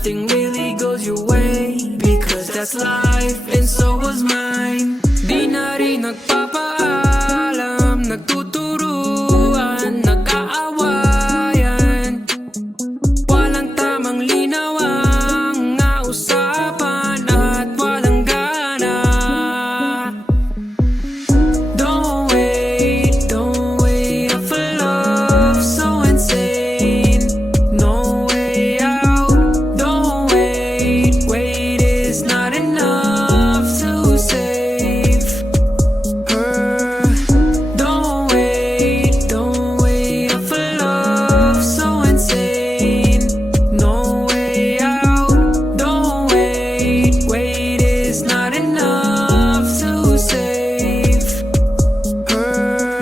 nothing really goes your way, because that's life and so was mine. Di na rin nagpapaalam, nagtuturuan, nag-aawayan. Walang tamang linawang nga usapan at walang gana. Don't wait for love so insane. No way out. Don't wait is not enough to save her. Don't wait for love so insane. No way out. Don't wait is not enough to save her.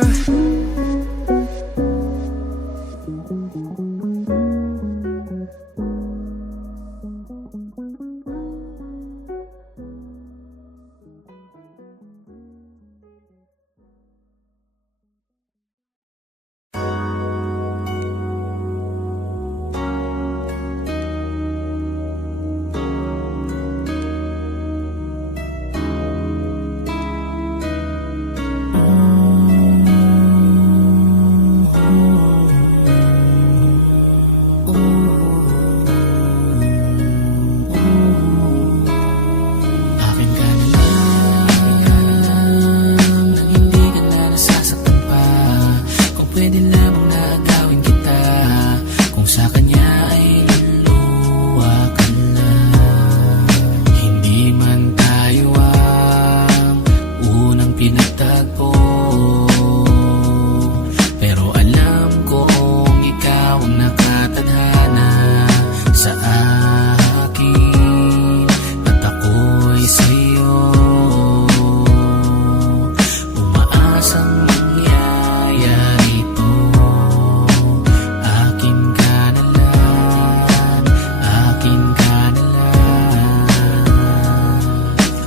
Akin ka na lang, nang hindi ka na nasasaktan pa. Kung pwede lamang na agawin kita, kung sa kanya ay luluwa ka na. Hindi man tayo ang unang pinagtagpo, pero alam kong ikaw ang nakatadhana sa akin at ako'y sa'yo. Umaasang mangyayari ito, akin ka na lang, akin ka na lang.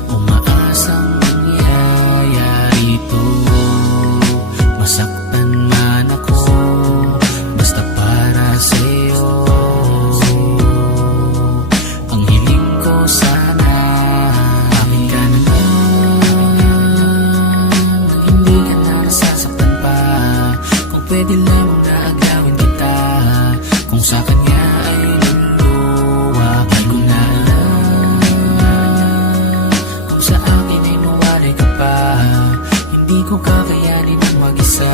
Umaasang mangyayari ito, masaktan man ako, basta para sa'yo. Ang hiling ko sana, akin ka na lang, nang hindi ka na nasasaktan pa. Kung pwede lamang na agawin kita, kung sa kanya ay luluwa ko na lang. Kung sa akin ay mawari ka pa, hindi ko kakayanin ang mag-isa.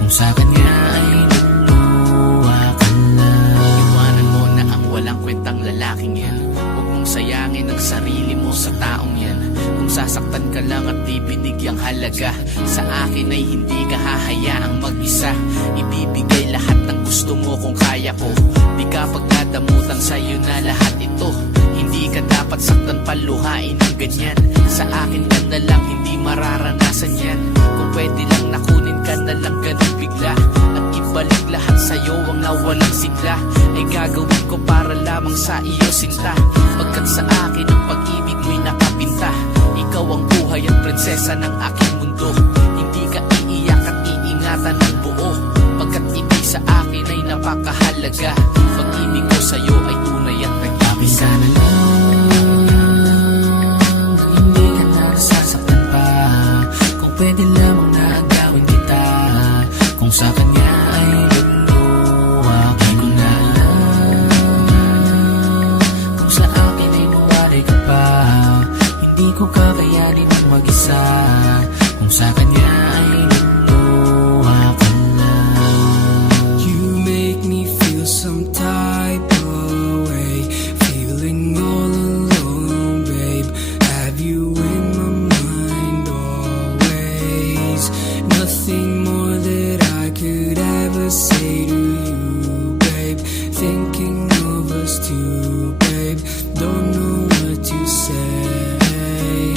Kung sa kanya ay luluwa ka lang. Iwanan mo na ang walang kwentang lalaking yan. Huwag mong sayangin ang sarili mo sa taong yan. Kung sasaktan ka lang at di binigyang halaga, sa akin ay hindi ka hahayaang mag-isa. Ibibigay lahat ng gusto mo kung kaya ko. Di ka pagdadamutan sa'yo na lahat ito. Hindi ka dapat saktan paluhain ng ganyan. Sa akin ka na lang, hindi mararanasan yan. Kung pwede lang nakunin ka na lang ganun bigla, at ibalik lahat sa'yo ang nawalang sigla, ay gagawin ko para lamang sa iyo sinta. Pagkat sa akin ang pag-ibig mo'y nakapinta. Ikaw ang buhay at prinsesa ng aking mundo. Hindi ka iiyak at iingatan ng buo, pagkat ibig sa akin ay napakahalaga. Pag-ibig ko sa'yo ay tunay at nag-ibig ka na lang, nang hindi ka na nasasaktan pa. Kung pwede lamang na agawin kita, kung sa kanya ay luluwa ko na lang. Kung sa akin ay mawari ka pa, hindi ko kakayanin ang mag-isa. Kung sa kanya ay luluwa ka lang. You make me feel some type of way, feeling all alone, babe. Have you in my mind always? Nothing more that I could ever say to you, babe. Thinking of us two, babe. Don't know what to say.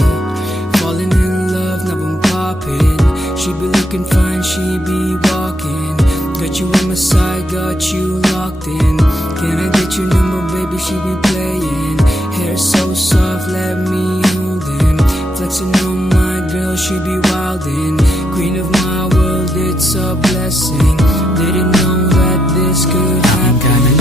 Falling in love, now I'm popping. She be looking fine, she be walking. Got you on my side, got you locked in. Can I get your number, baby? She be playing. Hair so soft, let me hold him. Flexing on my girl, she be wildin'. Queen of my world, it's a blessing. Didn't know that this could happen.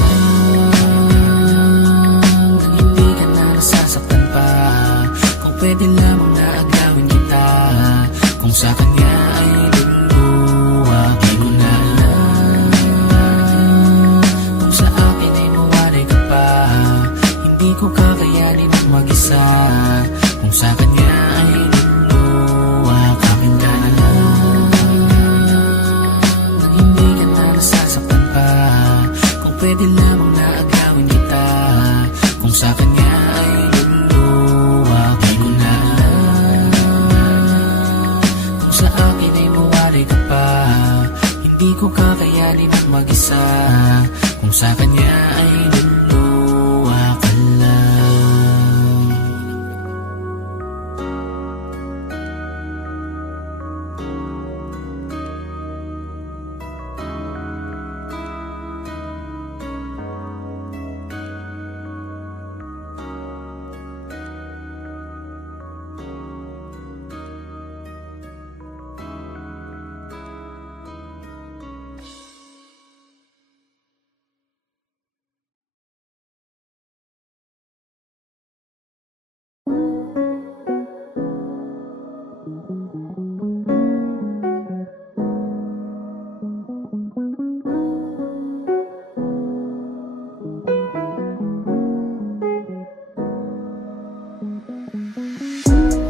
ko kakayanin ang mag-isa. Kung sa kanya ay luluwag, akin ka na lang. Nang hindi ka na nasasaktan pa, kung pwede lamang na agawin kita. Kung sa kanya ay luluwag, di ko na alam. Kung sa akin ay mawari ka pa, hindi ko kakayanin ang mag-isa. Kung sa kanya ay luluwag ka lang.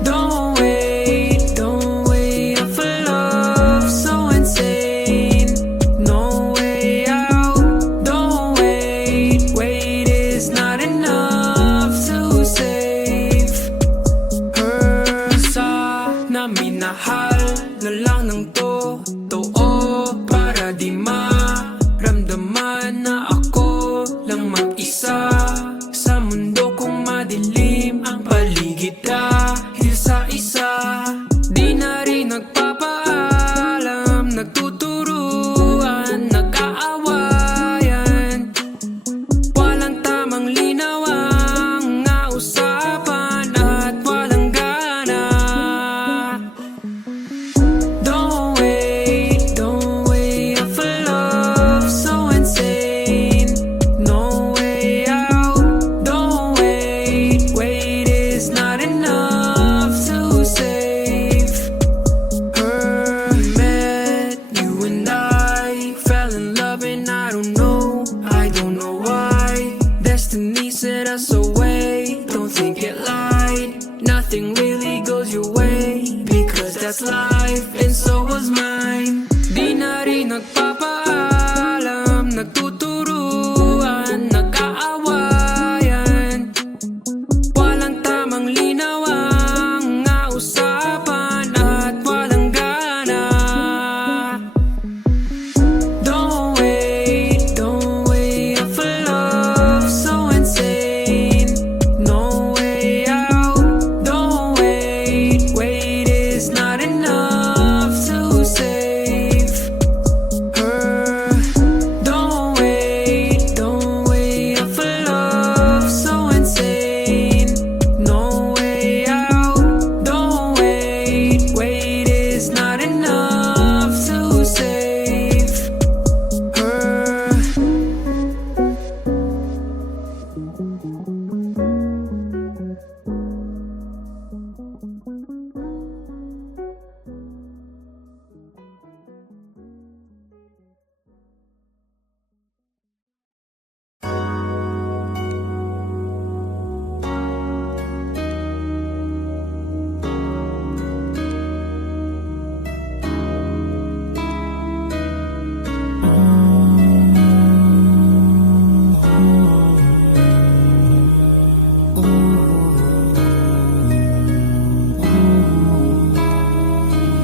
Don't wait up for love so insane. No way out. Don't wait, wait is not enough to save her. Sana minahal na lang ng totoo, para di maramdaman na ako lang mag-isa sa mundo kong madilim ang paligid. Dahil sa isa, di na rin nagpapaalam, nagtuturuan, nag-aawayan. Walang tamang linaw ang usapan at walang gana. Don't wait up for love so insane. No way out. Don't wait, wait is not enough to save her. Met you and I fell in love and I don't know why. Destiny set us away, don't think it lied. Nothing really goes your way, because that's life and so was mine. Di na rin nagpapaalam, nagtuturuan, nag-aawayan. Walang tamang linaw ang usapan at walang gana. Don't wait up for love so insane. No way out. Don't wait, wait is not enough to save her. Don't wait up for love so insane. No way out. Don't wait, wait is not enough to save her.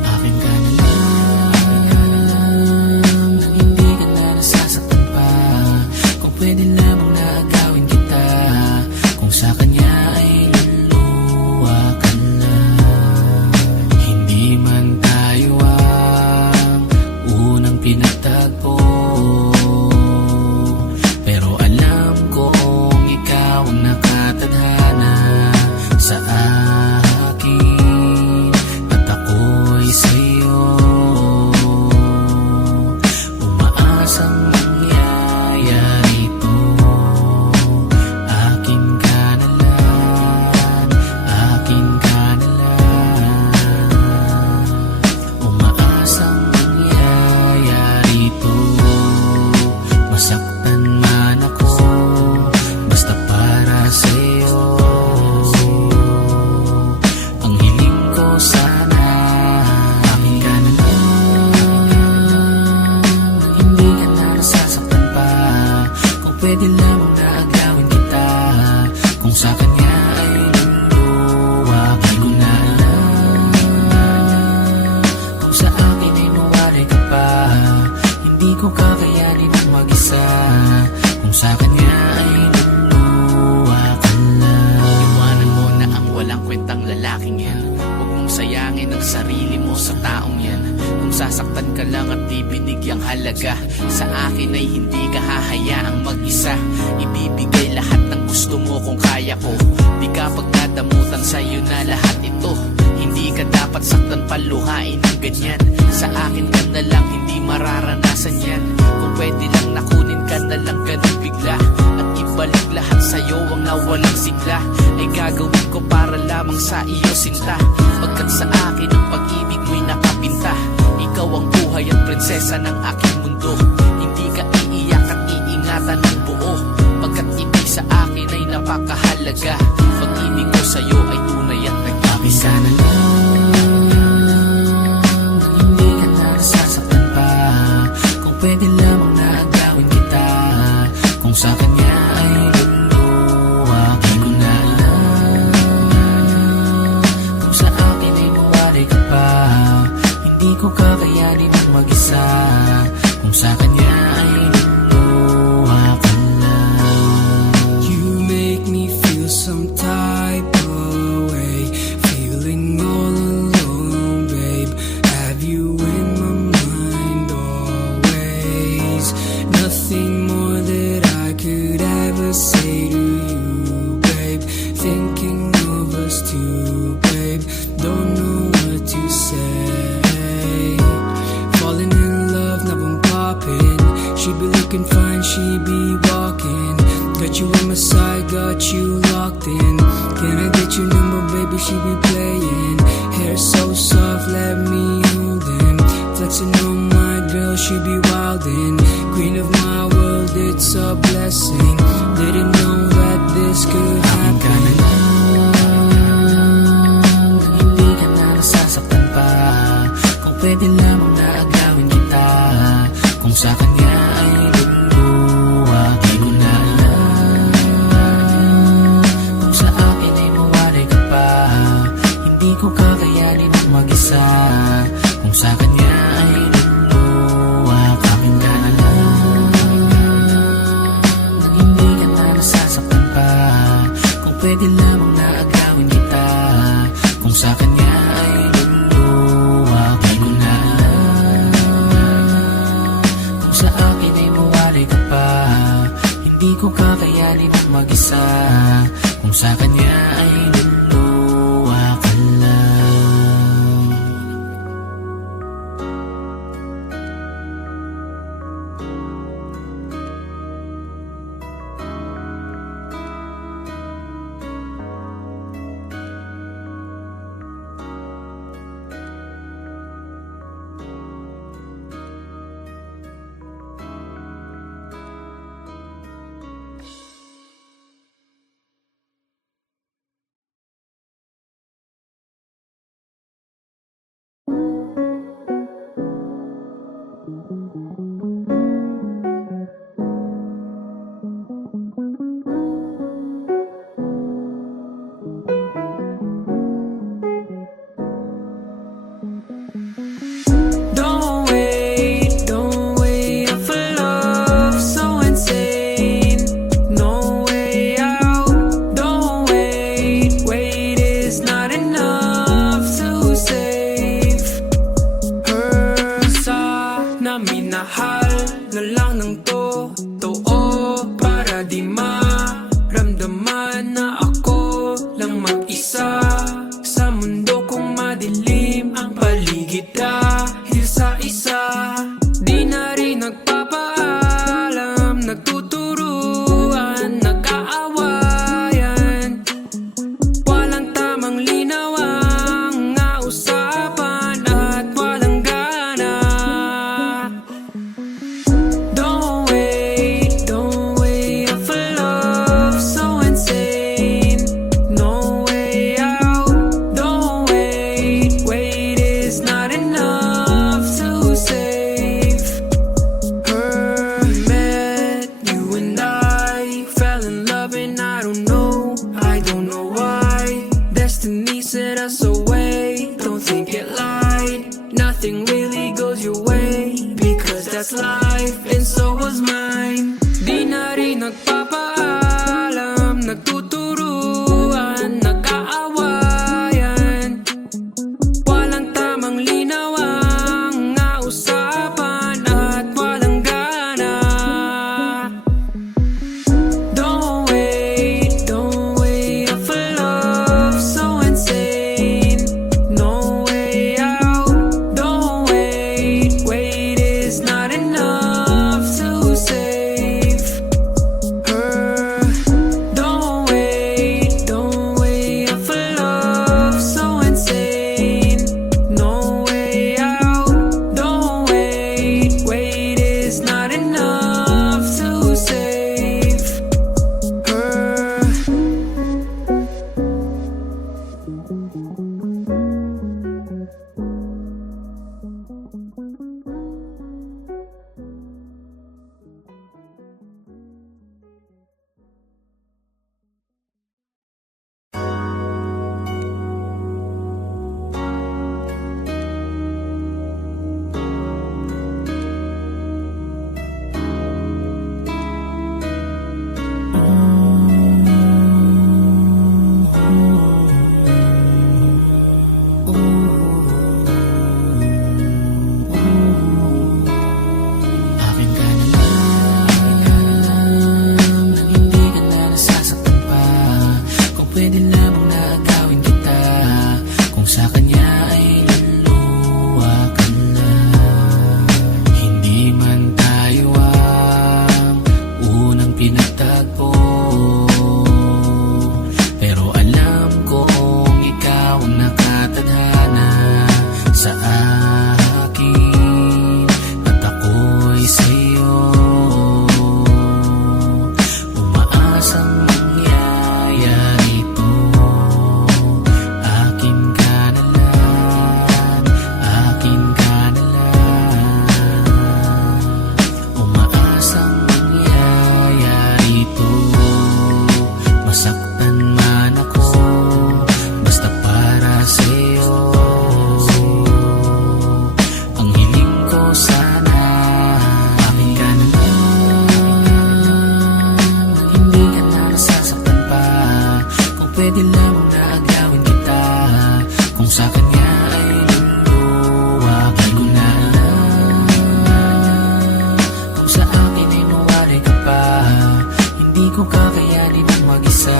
Akin ka na lang, nang hindi ka na nasasaktan pa. Kung pwede lamang na agawin kita. Kung sa kanya ay luluwag ka lang. Hindi man tayo ang unang pinagtagpo, pero alam kong ikaw ang nakatadhana sa akin, at ako'y sa'yo umaasang mangyayari ito. Akin ka na lang. nasasaktan ka lang at di binigyang halaga. Sa akin ay hindi ka hahayaang mag-isa. Ibibigay lahat ng gusto mo kung kaya ko. Di ka pagdadamutan sa'yo na lahat ito. Hindi ka dapat saktan paluhain ng ganyan. Sa akin ka na lang, hindi mararanasan yan. Kung pwede lang nakunin ka na lang ganun bigla, at ibalik lahat sa'yo ang nawalang sigla, ay gagawin ko para lamang sa iyo sinta. Pagkat sa akin ang pag-ibig mo'y nakapinta. Ikaw ang buhay at prinsesa ng aking mundo. Hindi ka iiyak at iingatan ng buo, pagkat ibig sa akin ay napakahalaga. Pag-ibig ko sa'yo ay tunay at nag-ibig. Sana lang hindi ka na nasasaktan pa. Kung pwede lamang na agawin kita. Kung sa kanya ay luluwa, di ko na alam. Kung sa akin ay mawari ka pa, hindi ko kakayanin ang mag-isa. Kung sa kanya ay luluwa ka lang. You make me feel some type of way, feeling all alone, babe. Have you in my mind always? Nothing more that I could ever say to you, babe. Thinking of us two, babe. Don't know what to say. Falling in love, now I'm popping. She be looking fine, she be walking. Got you on my side, got you locked in. Can I get your number, baby? She be playing. Hair so soft, let me hold him. Flexing on my girl, she be wildin'. Queen of my world, it's a blessing. Didn't know that this could happen. Hindi ka na nasasaktan pa. Kung pwede lamang na agawin kita. Kung sa kanya ay luluwa, di ko na alam. Kung sa akin ay mawari ka pa, hindi ko kakayanin ang mag-isa. Kung sa kanya ay luluwa, akin ka na lang. Hindi ka na nasasaktan pa. Kung pwede lamang na agawin kita. Kung sa kanya ay luluwa, di ko na alam. Kung sa akin ay mawari ka pa, hindi ko kakayanin ang mag-isa. Kung sa kanya ay luluwa ka lang. Masaktan man ako, basta para sa'yo. Ang hiling ko sana, akin ka na lang, na hindi ka na nasasaktan pa. Kung pwede lamang na agawin kita, kung sa kanya ay luluwagan ko na lang. Kung sa akin ay mawari ka pa, hindi ko kakayanin ang mag-isa.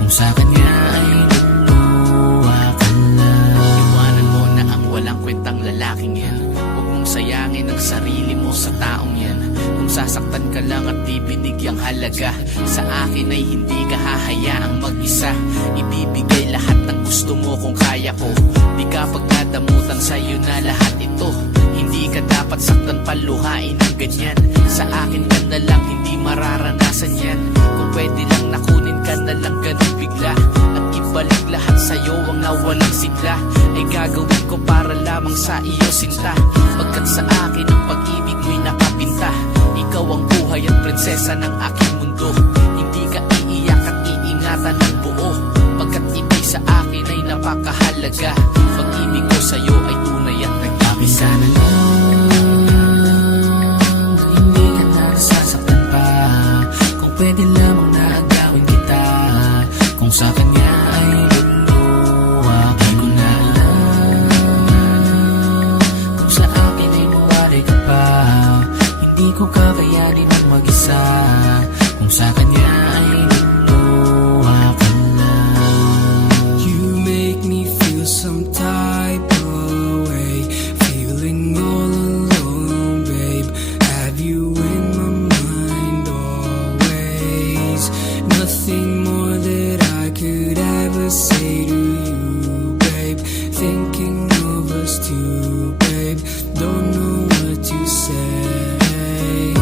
Kung sa kanya ay luluwagan lang. Iwanan mo na ang walang kwentang lalaking yan. Huwag mong sayangin ang sarili mo sa taong yan. Kung sasaktan ka lang at di binigyang halaga, sa akin ay hindi ka hahayaang mag-isa. Ibibigay lahat ng gusto mo kung kaya ko. Di ka pagdadamutan sa'yo na lahat ito. Hindi ka dapat saktan paluhain ng ganyan. Sa akin ka na lang, hindi mararanasan yan. Kung pwede lang nakunin ka na lang ganun bigla, at ibalik lahat sa'yo ang nawalang sigla, ay gagawin ko para lamang sa iyo sinta. Pagkat sa akin ang pag-ibig mo'y nakapinta. Ikaw ang buhay at prinsesa ng aking mundo. Hindi ka iiyak at iingatan ng buo, pagkat ibig sa akin ay napakahalaga. Pag-ibig ko sa'yo ay tunay at nag-ibig. Sana lang hindi ka na nasasaktan pa. Kung pwede lamang na agawin kita, kung sa kanya ay luluwagan ko na lang. Kung sa akin ay mawari ka pa, hindi ko kakayanin ang mag-isa. Kung sa kanya ay luluwagan lang. You make me feel some type of way, feeling all alone, babe. Have you in my mind always? Nothing more that I could ever say to you, babe. Thinking of us two, babe. Don't know what to say.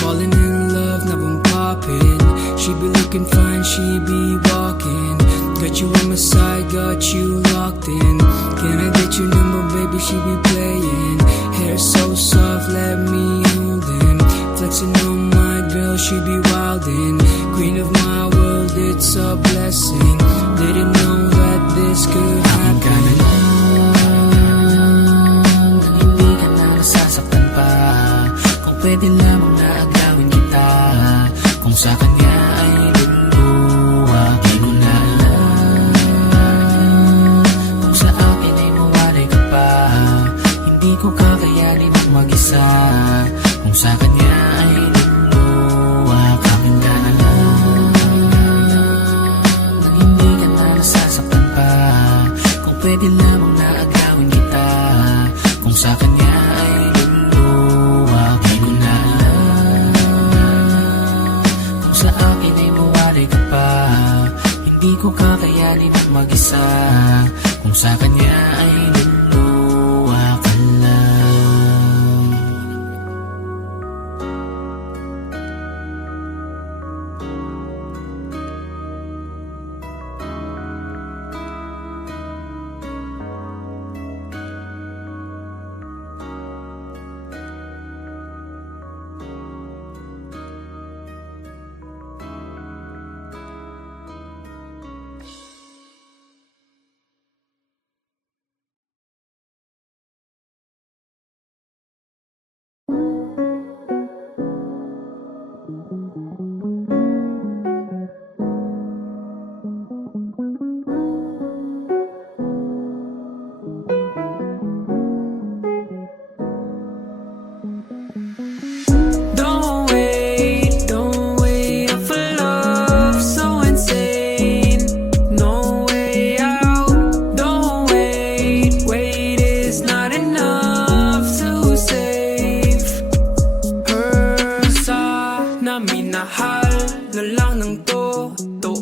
Falling in love, now I'm popping. She be looking fine, she be walking. Got you on my side, got you locked in. Can I get your number, baby? She be playing. Hair so soft, let me hold him. Flexing on my girl, she be wildin'. Queen of my world, it's a blessing. Didn't know that this could happen. Hindi ka na nasasaktan pa. Kung pwede lamang na agawin kita, kung sa kanya ay luluwagan ko na lang. Kung sa akin ay mawari ka pa, hindi ko kakayanin ang mag-isa. Kung sa kanya ay luluwagan ka na lang. Hindi ka na nasasaktan pa. Kung pwede lamang na agawin kita, kung sa kanya ay luluwagan ko na lang. Kung sa akin ay mawari ka pa, hindi ko kakayanin ang mag-isa. Kung sa kanya ay luluwagan lang. Don't wait up for love so insane. No way out. Don't wait, wait is not enough to save her. Sana minahal na lang ng todo.